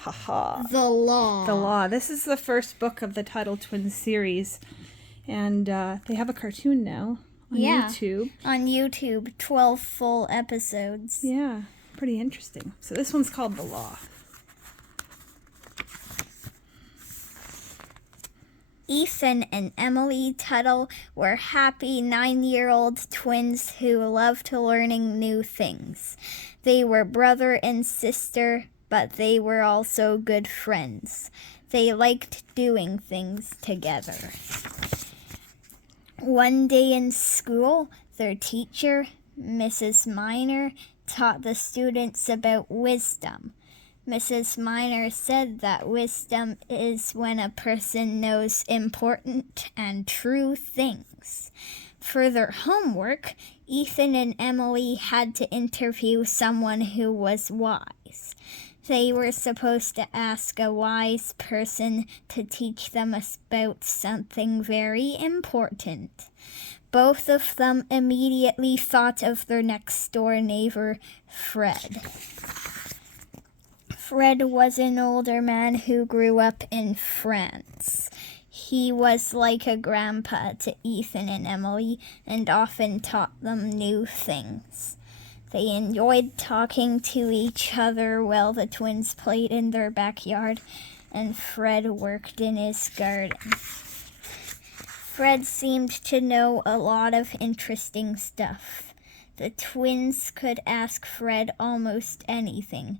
Haha. The Law. The Law. This is the first book of the Tuttle Twins series. And they have a cartoon now on YouTube. On YouTube. 12 full episodes. Yeah, pretty interesting. So this one's called The Law. Ethan and Emily Tuttle were happy 9-year-old twins who loved learning new things. They were brother and sister, but they were also good friends. They liked doing things together. One day in school, their teacher, Mrs. Miner, taught the students about wisdom. Mrs. Miner said that wisdom is when a person knows important and true things. For their homework, Ethan and Emily had to interview someone who was wise. They were supposed to ask a wise person to teach them about something very important. Both of them immediately thought of their next-door neighbor, Fred. Fred was an older man who grew up in France. He was like a grandpa to Ethan and Emily and often taught them new things. They enjoyed talking to each other while the twins played in their backyard and Fred worked in his garden. Fred seemed to know a lot of interesting stuff. The twins could ask Fred almost anything,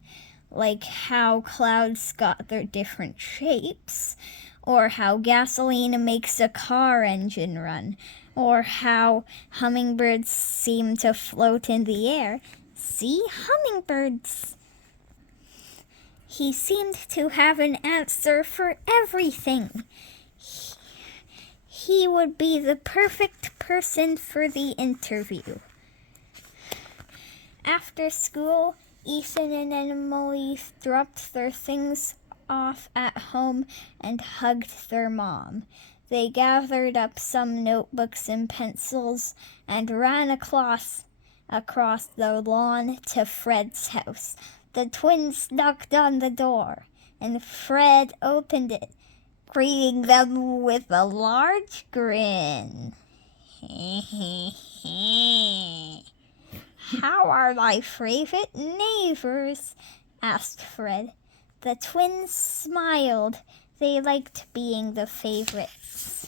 like how clouds got their different shapes, or how gasoline makes a car engine run, or how hummingbirds seem to float in the air. See, hummingbirds! He seemed to have an answer for everything. He would be the perfect person for the interview. After school, Ethan and Emily dropped their things off at home and hugged their mom. They gathered up some notebooks and pencils and ran across the lawn to Fred's house. The twins knocked on the door, and Fred opened it, greeting them with a large grin. How are thy favorite neighbors? Asked Fred. The twins smiled. They liked being the favorites.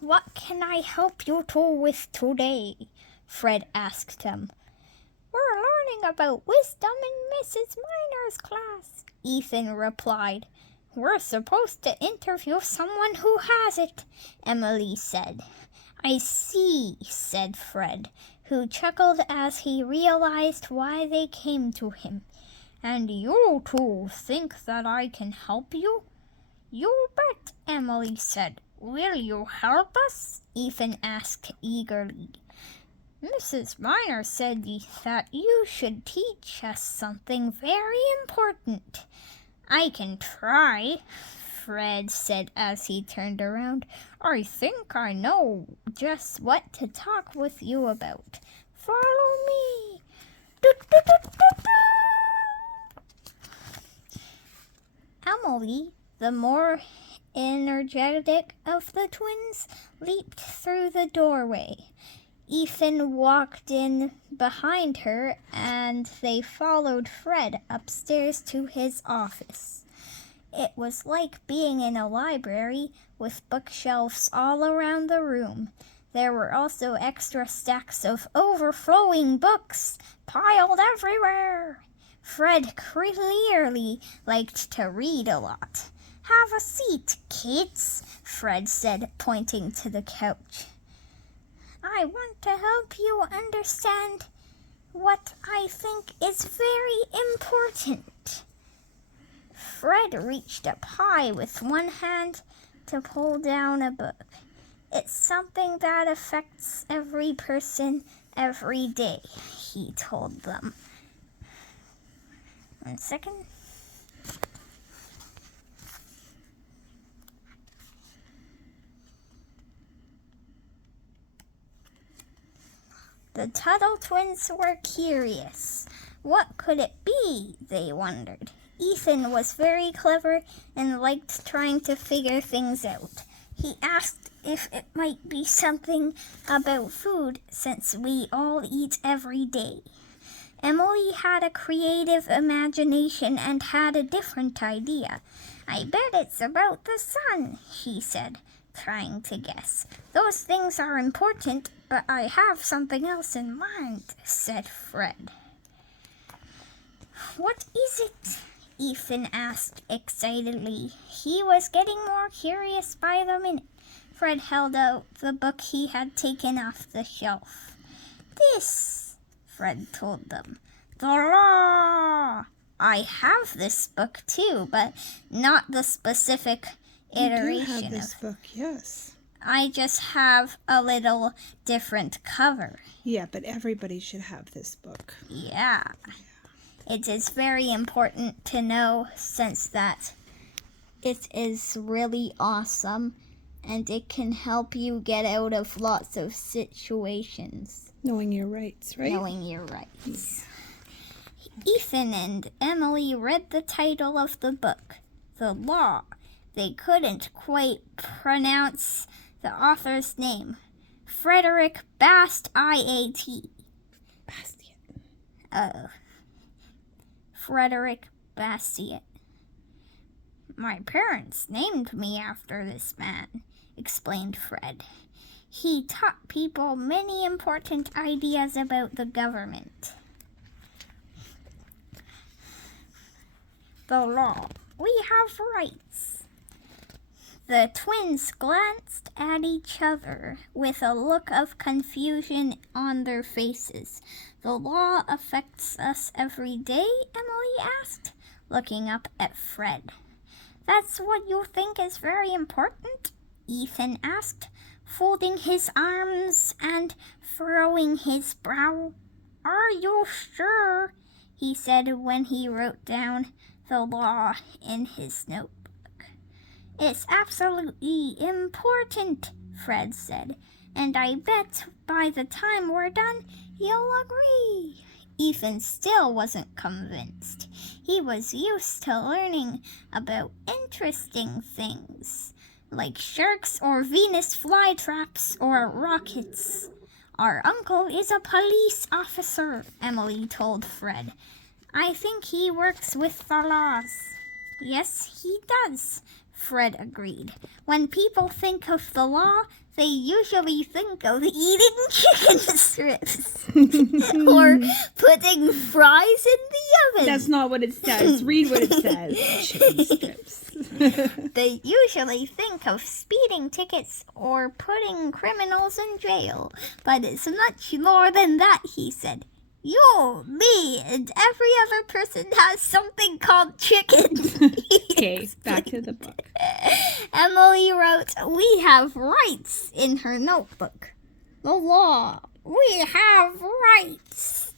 What can I help you two with today? Fred asked them. We're learning about wisdom in Mrs. Miner's class, Ethan replied. We're supposed to interview someone who has it, Emily said. I see, said Fred, who chuckled as he realized why they came to him. And you two think that I can help you? You bet, Emily said. Will you help us? Ethan asked eagerly. Mrs. Miner said that you should teach us something very important. I can try, Fred said as he turned around. I think I know just what to talk with you about. Follow me. Emily, the more energetic of the twins, leaped through the doorway. Ethan walked in behind her, and they followed Fred upstairs to his office. It was like being in a library with bookshelves all around the room. There were also extra stacks of overflowing books piled everywhere. Fred clearly liked to read a lot. Have a seat, kids, Fred said, pointing to the couch. I want to help you understand what I think is very important. Fred reached up high with one hand to pull down a book. It's something that affects every person every day, he told them. 1 second. The Tuttle Twins were curious. What could it be, they wondered. Ethan was very clever and liked trying to figure things out. He asked if it might be something about food, since we all eat every day. Emily had a creative imagination and had a different idea. I bet it's about the sun, she said, trying to guess. Those things are important, but I have something else in mind, said Fred. What is it? Ethan asked excitedly. He was getting more curious by the minute. Fred held out the book he had taken off the shelf. This, Fred told them. The law! I have this book too, but not the specific iteration. You do have this book, yes. I just have a little different cover. Yeah, but everybody should have this book. Yeah. It is very important to know, since that it is really awesome and it can help you get out of lots of situations. Knowing your rights, right? Knowing your rights. Ethan and Emily read the title of the book, The Law. They couldn't quite pronounce the author's name. Frederick Bast, I-A-T. Bastian. Frederick Bastiat. My parents named me after this man, explained Fred. He taught people many important ideas about the government. The law. We have rights. The twins glanced at each other with a look of confusion on their faces. The law affects us every day? Emily asked, looking up at Fred. That's what you think is very important? Ethan asked, folding his arms and furrowing his brow. Are you sure? He said when he wrote down the law in his notebook. It's absolutely important, Fred said, and I bet by the time we're done, you'll agree. Ethan still wasn't convinced. He was used to learning about interesting things, like sharks or Venus flytraps or rockets. Our uncle is a police officer, Emily told Fred. I think he works with the laws. Yes, he does, Fred agreed. When people think of the law, they usually think of eating chicken strips or putting fries in the oven. That's not what it says. Read what it says. Chicken strips. They usually think of speeding tickets or putting criminals in jail. But it's much more than that, he said. You, me, and every other person has something called chicken. Okay, back to the book. Emily wrote, we have rights in her notebook. The law. We have rights.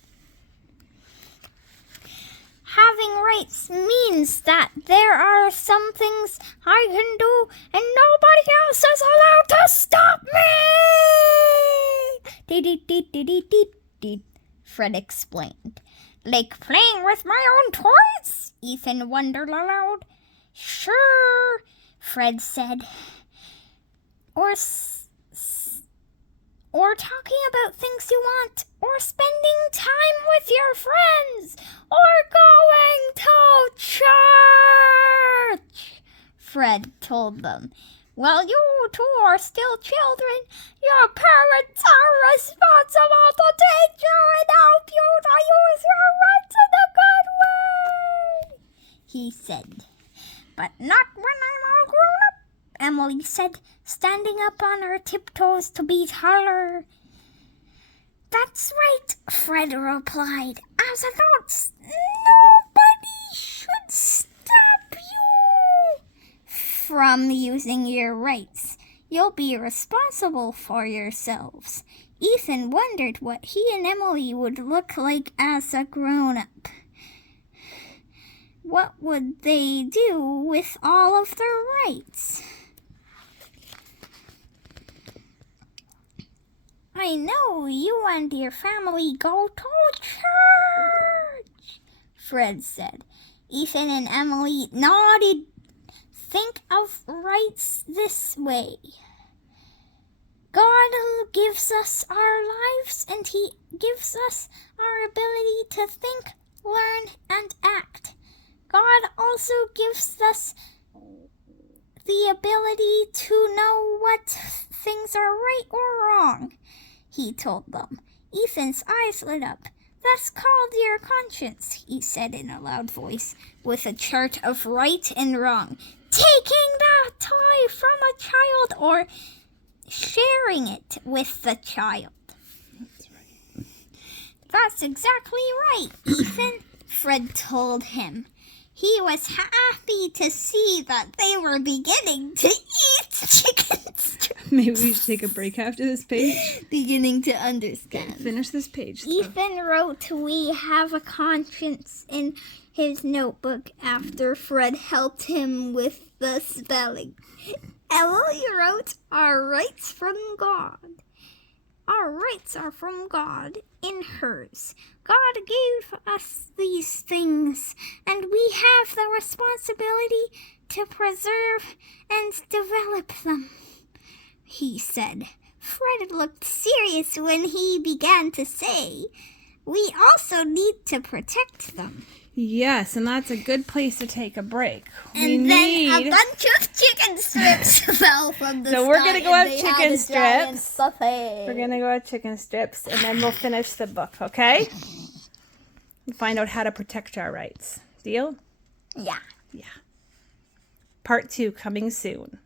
Having rights means that there are some things I can do and nobody else is allowed to stop me. Fred explained. Like playing with my own toys? Ethan wondered aloud. Sure, Fred said. Or talking about things you want, or spending time with your friends, or going to church, Fred told them. While you two are still children, your parents are responsible to teach you and help you to use your rights in a good way, he said. But not when I'm all grown up, Emily said, standing up on her tiptoes to be taller. That's right, Fred replied. As adults, nobody should stop you from using your rights. You'll be responsible for yourselves. Ethan wondered what he and Emily would look like as a grown-up. What would they do with all of their rights? I know you and your family go to church, Fred said. Ethan and Emily nodded. Think of rights this way. God gives us our lives, and He gives us our ability to think, learn, and act. God also gives us the ability to know what things are right or wrong, he told them. Ethan's eyes lit up. That's called your conscience, he said in a loud voice, with a chart of right and wrong. Taking the toy from a child or sharing it with the child. That's exactly right, Ethan, Fred told him. He was happy to see that they were beginning to eat chicken strips. Maybe we should take a break after this page. Beginning to understand. Finish this page. Ethan wrote, "We have a conscience," in his notebook after Fred helped him with the spelling. Emily wrote, "Our rights from God." Our rights are from God in hers. God gave us these things, and we have the responsibility to preserve and develop them, he said. Fred looked serious when he began to say, "We also need to protect them." Yes, and that's a good place to take a break. And then a bunch of chicken strips fell from the sky. So we're going to go have and they chicken had a giant strips. buffet. We're going to go have chicken strips, and then we'll finish the book, okay? And find out how to protect our rights. Deal? Yeah. Yeah. Part 2 coming soon.